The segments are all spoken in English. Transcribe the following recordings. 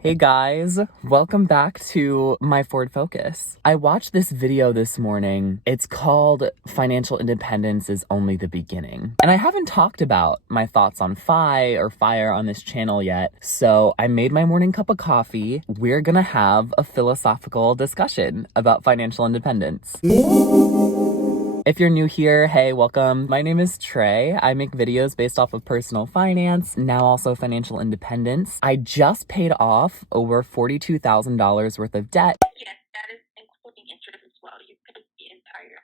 Hey guys, welcome back to my Ford Focus. I watched this video this morning. It's called Financial Independence is Only the Beginning. And I haven't talked about my thoughts on FIRE on this channel yet. So I made my morning cup of coffee. We're gonna have a philosophical discussion about financial independence. If you're new here, hey, welcome. My name is Trey. I make videos based off of personal finance, now also financial independence. I just paid off over $42,000 worth of debt. Yes, that is including interest as well. You paid the entire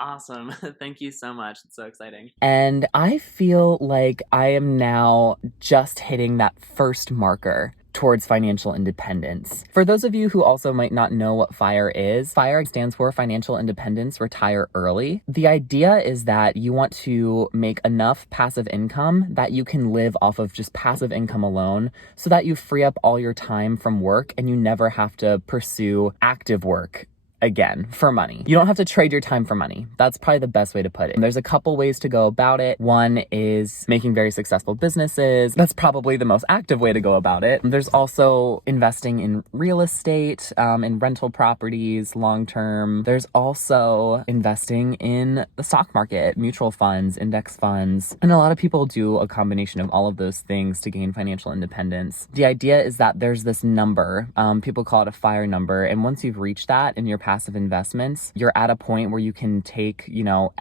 amount. Awesome. Thank you so much. It's so exciting. And I feel like I am now just hitting that first marker towards financial independence. For those of you who also might not know what FIRE is, FIRE stands for Financial Independence Retire Early. The idea is that you want to make enough passive income that you can live off of just passive income alone so that you free up all your time from work and you never have to pursue active work again for money. You don't have to trade your time for money. That's probably the best way to put it. And there's a couple ways to go about it. One is making very successful businesses. That's probably the most active way to go about it. There's also investing in real estate, in rental properties, long-term. There's also investing in the stock market, mutual funds, index funds. And a lot of people do a combination of all of those things to gain financial independence. The idea is that there's this number, people call it a FIRE number. And once you've reached that in your passive investments, you're at a point where you can take,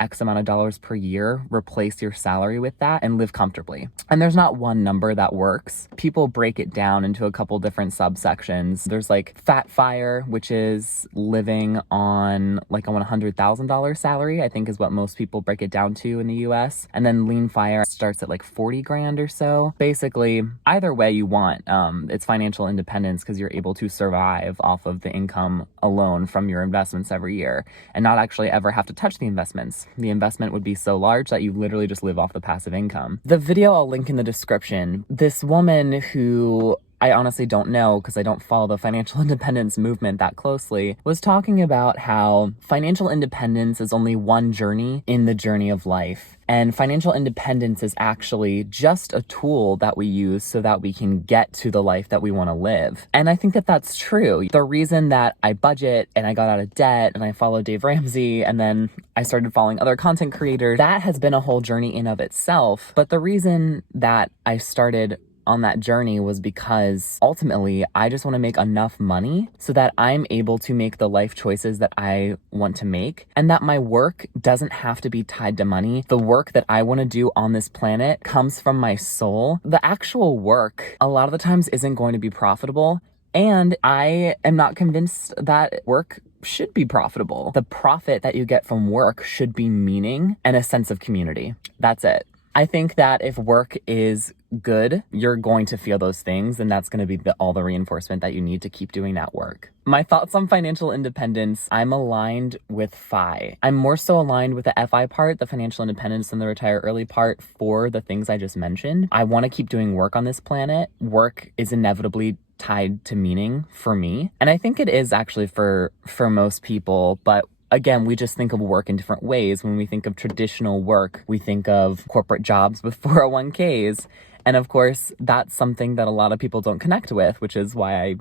X amount of dollars per year, replace your salary with that and live comfortably. And there's not one number that works. People break it down into a couple different subsections. There's like fat FIRE, which is living on like a $100,000 salary, I think is what most people break it down to in the US. And then lean FIRE starts at like 40 grand or so. Basically, either way you want, it's financial independence because you're able to survive off of the income alone from your investments every year and not actually ever have to touch the investments. The investment would be so large that you literally just live off the passive income. The video I'll link in the description. This woman who I honestly don't know because I don't follow the financial independence movement that closely, was talking about how financial independence is only one journey in the journey of life. And financial independence is actually just a tool that we use so that we can get to the life that we want to live. And I think that that's true. The reason that I budget and I got out of debt and I followed Dave Ramsey and then I started following other content creators, that has been a whole journey in of itself. But the reason that I started on that journey was because ultimately I just want to make enough money so that I'm able to make the life choices that I want to make and that my work doesn't have to be tied to money. The work that I want to do on this planet comes from my soul. The actual work a lot of the times isn't going to be profitable, and I am not convinced that work should be profitable. The profit that you get from work should be meaning and a sense of community. That's it. I think that if work is good, you're going to feel those things, and that's going to be all the reinforcement that you need to keep doing that work. My thoughts on financial independence, I'm aligned with FI. I'm more so aligned with the FI part, the financial independence, and the retire early part for the things I just mentioned. I want to keep doing work on this planet. Work is inevitably tied to meaning for me, and I think it is actually for most people, but again, we just think of work in different ways. When we think of traditional work, we think of corporate jobs with 401ks. And of course, that's something that a lot of people don't connect with, which is why I,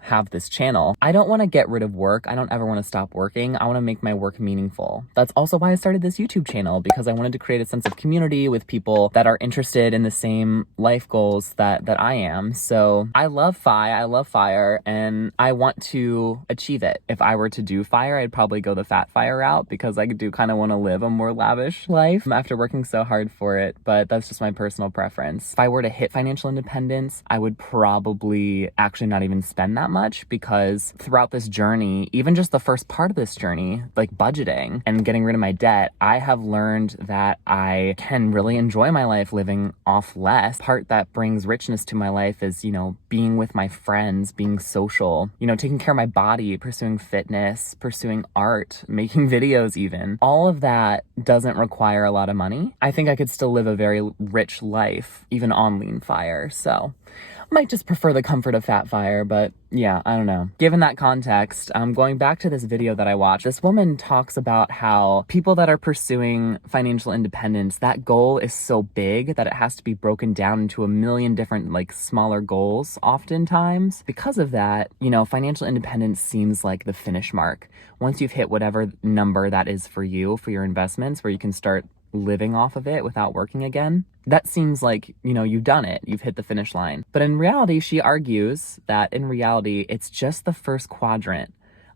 have this channel. I don't want to get rid of work. I don't ever want to stop working. I want to make my work meaningful. That's also why I started this YouTube channel, because I wanted to create a sense of community with people that are interested in the same life goals that I am. So I love I love FIRE, and I want to achieve it. If I were to do FIRE, I'd probably go the fat FIRE route because I do kind of want to live a more lavish life after working so hard for it. But that's just my personal preference. If I were to hit financial independence, I would probably actually not even spend that much, because throughout this journey, even just the first part of this journey, like budgeting and getting rid of my debt, I have learned that I can really enjoy my life living off less. Part that brings richness to my life is, being with my friends, being social, taking care of my body, pursuing fitness, pursuing art, making videos even. All of that doesn't require a lot of money. I think I could still live a very rich life, even on lean FIRE. So might just prefer the comfort of Fat Fire, but yeah, I don't know. Given that context, going back to this video that I watched, this woman talks about how people that are pursuing financial independence, that goal is so big that it has to be broken down into a million different, like, smaller goals oftentimes. Because of that, you know, financial independence seems like the finish mark. Once you've hit whatever number that is for you, for your investments, where you can start living off of it without working again, that seems like, you know, you've done it. You've hit the finish line. But in reality, she argues that in reality, it's just the first quadrant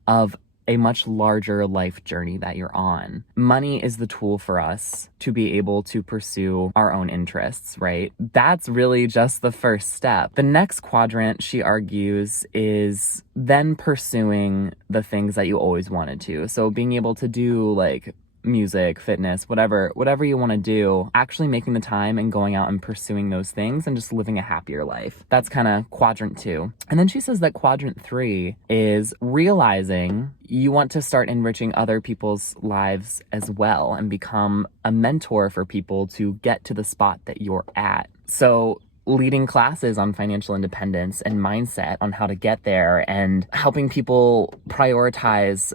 of a much larger life journey that you're on. Money is the tool for us to be able to pursue our own interests, right? That's really just the first step. The next quadrant, she argues, is then pursuing the things that you always wanted to. So being able to do, like, music, fitness, whatever you want to do, actually making the time and going out and pursuing those things and just living a happier life. That's kind of quadrant 2. And then she says that quadrant 3 is realizing you want to start enriching other people's lives as well and become a mentor for people to get to the spot that you're at. So leading classes on financial independence and mindset on how to get there, and helping people prioritize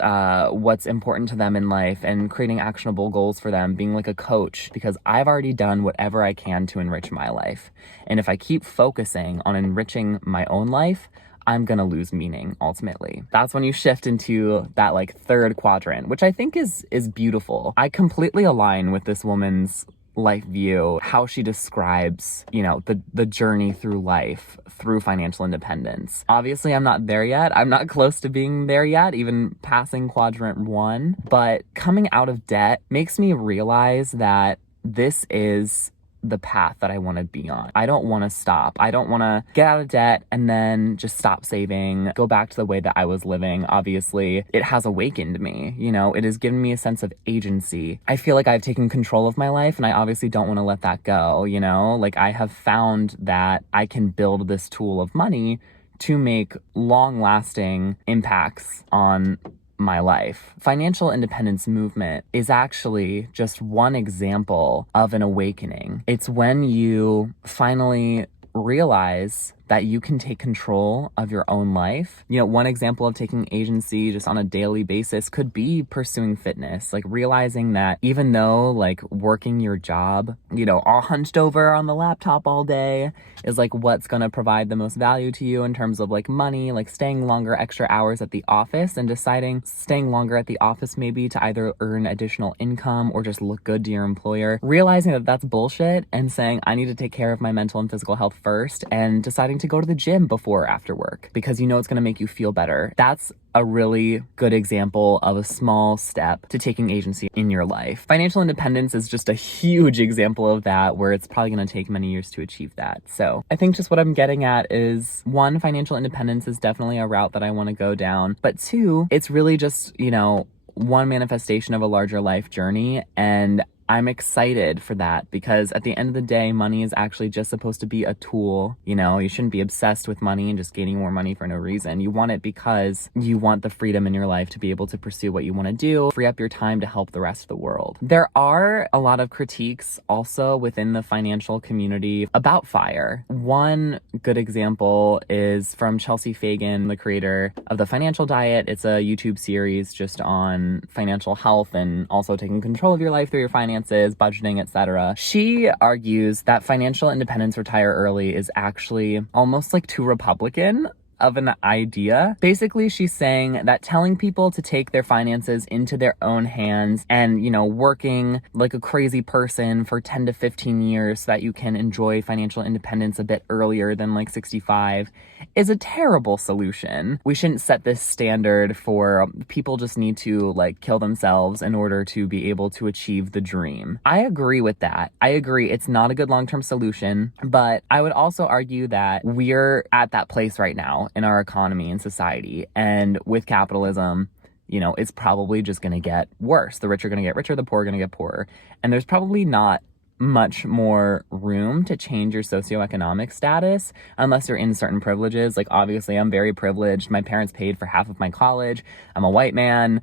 what's important to them in life and creating actionable goals for them, being like a coach, because I've already done whatever I can to enrich my life. And if I keep focusing on enriching my own life, I'm gonna lose meaning ultimately. That's when you shift into that, like, third quadrant, which I think is beautiful. I completely align with this woman's life view, how she describes, you know, the journey through life, through financial independence. Obviously, I'm not there yet. I'm not close to being there yet, even passing quadrant 1. But coming out of debt makes me realize that this is the path that I want to be on. I don't want to stop. I don't want to get out of debt and then just stop saving, go back to the way that I was living. Obviously, it has awakened me, you know, it has given me a sense of agency. I feel like I've taken control of my life, and I obviously don't want to let that go, you know? Like, I have found that I can build this tool of money to make long-lasting impacts on my life. Financial independence movement is actually just one example of an awakening. It's when you finally realize that you can take control of your own life. You know, one example of taking agency just on a daily basis could be pursuing fitness, like realizing that even though, like, working your job, you know, all hunched over on the laptop all day is, like, what's gonna provide the most value to you in terms of, like, money, like staying longer extra hours at the office and deciding staying longer at the office maybe to either earn additional income or just look good to your employer, realizing that that's bullshit and saying, I need to take care of my mental and physical health first, and deciding to go to the gym before or after work because you know it's going to make you feel better. That's a really good example of a small step to taking agency in your life. Financial independence is just a huge example of that, where it's probably going to take many years to achieve that. So I think just what I'm getting at is, 1, financial independence is definitely a route that I want to go down. But 2, it's really just, you know, one manifestation of a larger life journey. And I'm excited for that because at the end of the day, money is actually just supposed to be a tool. You know, you shouldn't be obsessed with money and just gaining more money for no reason. You want it because you want the freedom in your life to be able to pursue what you want to do, free up your time to help the rest of the world. There are a lot of critiques also within the financial community about FIRE. One good example is from Chelsea Fagan, the creator of The Financial Diet. It's a YouTube series just on financial health and also taking control of your life through your finances, budgeting, etc. She argues that financial independence, retire early, is actually almost like too Republican of an idea. Basically, she's saying that telling people to take their finances into their own hands and, you know, working like a crazy person for 10 to 15 years so that you can enjoy financial independence a bit earlier than like 65 is a terrible solution. We shouldn't set this standard for people just need to like kill themselves in order to be able to achieve the dream. I agree with that. I agree it's not a good long-term solution, but I would also argue that we're at that place right now in our economy and society. And with capitalism, you know, it's probably just going to get worse. The rich are going to get richer, the poor are going to get poorer. And there's probably not much more room to change your socioeconomic status unless you're in certain privileges. Like, obviously, I'm very privileged. My parents paid for half of my college. I'm a white man.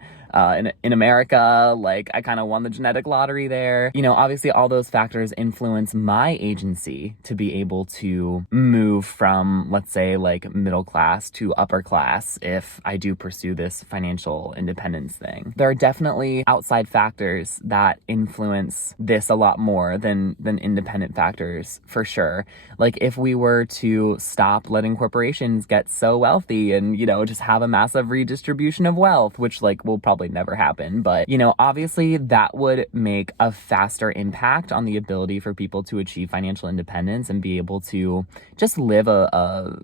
In America, like, I kind of won the genetic lottery there. You know, obviously all those factors influence my agency to be able to move from, let's say, like middle class to upper class if I do pursue this financial independence thing. There are definitely outside factors that influence this a lot more than independent factors, for sure. Like, if we were to stop letting corporations get so wealthy and, you know, just have a massive redistribution of wealth, which, like, will probably never happen, but, you know, obviously that would make a faster impact on the ability for people to achieve financial independence and be able to just live a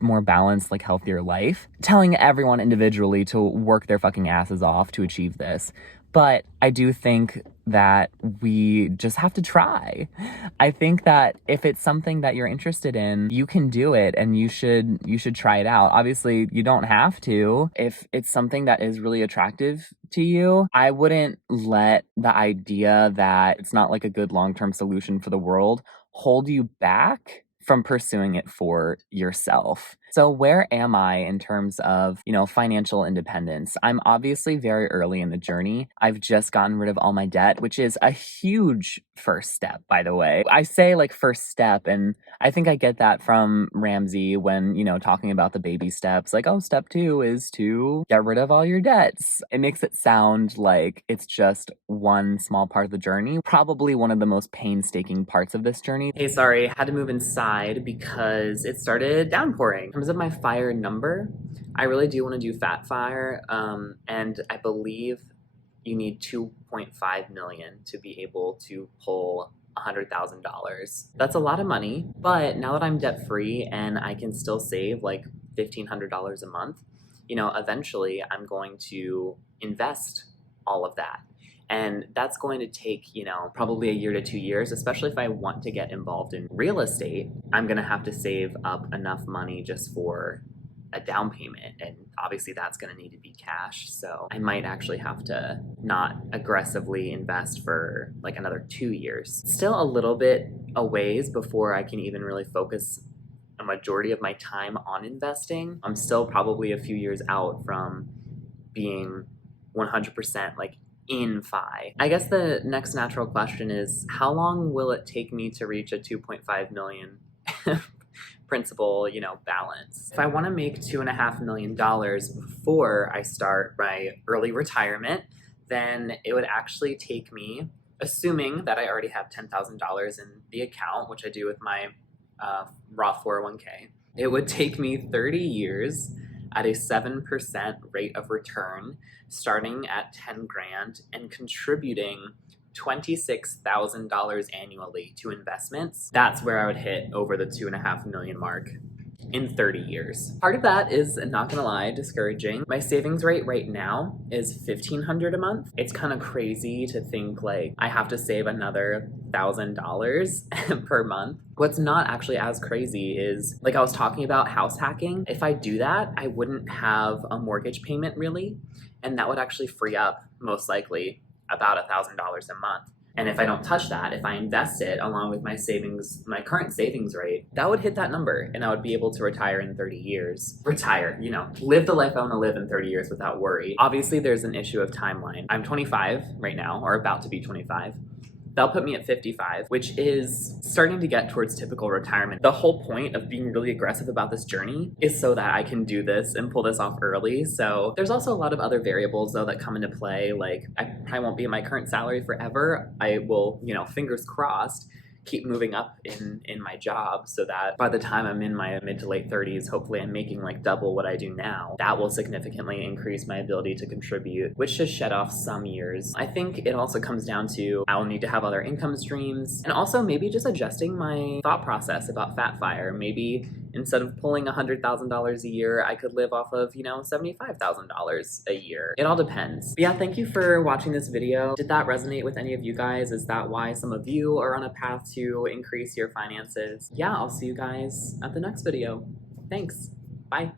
more balanced, like, healthier life. Telling everyone individually to work their fucking asses off to achieve this. But I do think that we just have to try. I think that if it's something that you're interested in, you can do it, and you should try it out. Obviously, you don't have to. If it's something that is really attractive to you, I wouldn't let the idea that it's not like a good long-term solution for the world hold you back from pursuing it for yourself. So where am I in terms of, you know, financial independence? I'm obviously very early in the journey. I've just gotten rid of all my debt, which is a huge first step, by the way. I say, like, first step, and I think I get that from Ramsey when, you know, talking about the baby steps, like, oh, step 2 is to get rid of all your debts. It makes it sound like it's just one small part of the journey, probably one of the most painstaking parts of this journey. Hey, sorry, had to move inside because it started downpouring. In terms of my fire number, I really do want to do fat fire, and I believe you need 2.5 million to be able to pull $100,000. That's a lot of money, but now that I'm debt free and I can still save like $1,500 a month, you know, eventually I'm going to invest all of that. And that's going to take, you know, probably a year to 2 years, especially if I want to get involved in real estate. I'm going to have to save up enough money just for a down payment, and obviously that's going to need to be cash. So I might actually have to not aggressively invest for like another 2 years. Still a little bit a ways before I can even really focus a majority of my time on investing. I'm still probably a few years out from being 100% like in FI. I guess the next natural question is, how long will it take me to reach a 2.5 million principal, you know, balance? If I want to make $2.5 million before I start my early retirement, then it would actually take me, assuming that I already have $10,000 in the account, which I do with my Roth 401k, it would take me 30 years at a 7% rate of return, starting at 10 grand and contributing $26,000 annually to investments. That's where I would hit over the 2.5 million mark in 30 years. Part of that is, not gonna lie, discouraging. My savings rate right now is $1,500 a month. It's kind of crazy to think like I have to save another $1,000 per month. What's not actually as crazy is, like I was talking about house hacking. If I do that, I wouldn't have a mortgage payment really, and that would actually free up, most likely, about $1,000 a month. And if I don't touch that, if I invest it along with my savings, my current savings rate, that would hit that number, and I would be able to retire in 30 years. Retire, you know, live the life I want to live in 30 years without worry. Obviously, there's an issue of timeline. I'm 25 right now, or about to be 25. That'll put me at 55, which is starting to get towards typical retirement. The whole point of being really aggressive about this journey is so that I can do this and pull this off early. So there's also a lot of other variables though that come into play. Like, I probably won't be at my current salary forever. I will, you know, fingers crossed, keep moving up in my job so that by the time I'm in my mid to late 30s, hopefully I'm making like double what I do now. That will significantly increase my ability to contribute, which should shed off some years. I think it also comes down to I'll need to have other income streams, and also maybe just adjusting my thought process about Fat Fire. Maybe instead of pulling $100,000 a year, I could live off of, you know, $75,000 a year. It all depends. But yeah, thank you for watching this video. Did that resonate with any of you guys? Is that why some of you are on a path to increase your finances? Yeah, I'll see you guys at the next video. Thanks. Bye.